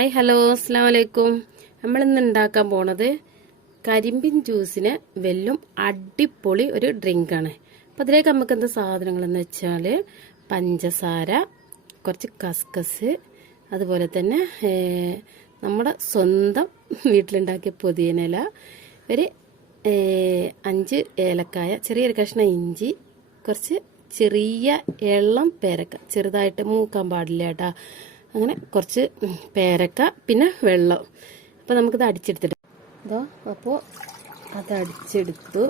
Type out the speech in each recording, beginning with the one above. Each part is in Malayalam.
ഹായ് ഹലോ അസ്സലാമു അലൈക്കും. നമ്മളിന്ന് ഉണ്ടാക്കാൻ പോണത് കരിമ്പിൻ ജ്യൂസിന് വെല്ലും അടിപൊളി ഒരു ഡ്രിങ്കാണ്. അപ്പോൾ അതിലേക്ക് നമുക്ക് എന്താ സാധനങ്ങളെന്ന് വെച്ചാൽ പഞ്ചസാര, കുറച്ച് കസ്കസ്, അതുപോലെ തന്നെ നമ്മുടെ സ്വന്തം വീട്ടിലുണ്ടാക്കിയ പുതിയനില, ഒരു 5 ഏലക്കായ, ചെറിയൊരു കഷ്ണം ഇഞ്ചി, കുറച്ച് ചെറിയ ഇളം പേരക്ക, ചെറുതായിട്ട് മൂക്കാൻ പാടില്ല കേട്ടോ, അങ്ങനെ കുറച്ച് പേരക്ക, പിന്നെ വെള്ളം. അപ്പോൾ നമുക്കിത് അടിച്ചെടുത്തിട്ട് ഇതോ. അപ്പോൾ അതടിച്ചെടുത്തു.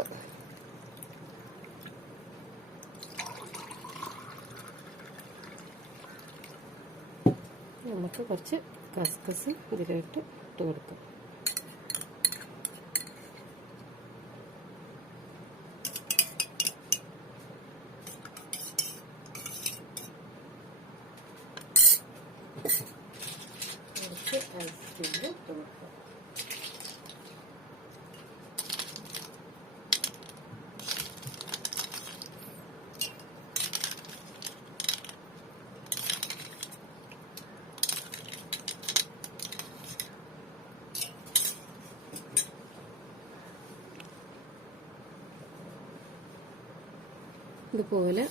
നമുക്ക് കുറച്ച് കസ്കസ് ഇതിലോട്ട് ഇട്ട് കൊടുക്കും. ഇതുപോലെ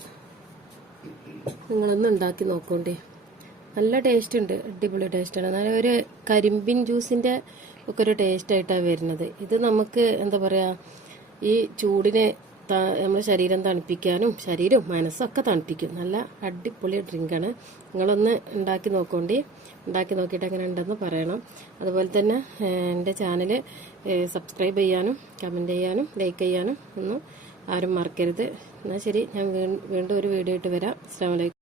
നിങ്ങളൊന്ന് ഉണ്ടാക്കി നോക്കണ്ടേ. നല്ല ടേസ്റ്റ് ഉണ്ട്, അടിപൊളി ടേസ്റ്റാണ്. എന്നാലും ഒരു കരിമ്പിൻ ജ്യൂസിൻ്റെ ഒക്കെ ഒരു ടേസ്റ്റായിട്ടാണ് വരുന്നത്. ഇത് നമുക്ക് എന്താ പറയുക, ഈ ചൂടിനെ നമ്മുടെ ശരീരം തണുപ്പിക്കാനും ശരീരവും മനസ്സൊക്കെ തണുപ്പിക്കും. നല്ല അടിപൊളി ഡ്രിങ്കാണ്. നിങ്ങളൊന്ന് ഉണ്ടാക്കി നോക്കണ്ടേ. ഉണ്ടാക്കി നോക്കിയിട്ട് എങ്ങനെ ഉണ്ടെന്ന് പറയണം. അതുപോലെ തന്നെ എൻ്റെ ചാനൽ സബ്സ്ക്രൈബ് ചെയ്യാനും കമൻറ്റ് ചെയ്യാനും ലൈക്ക് ചെയ്യാനും ഒന്നും ആരും മറക്കരുത്. എന്നാൽ ശരി, ഞാൻ വീണ്ടും ഒരു വീഡിയോ ആയിട്ട് വരാം. അസ്സലാമു അലൈക്കും.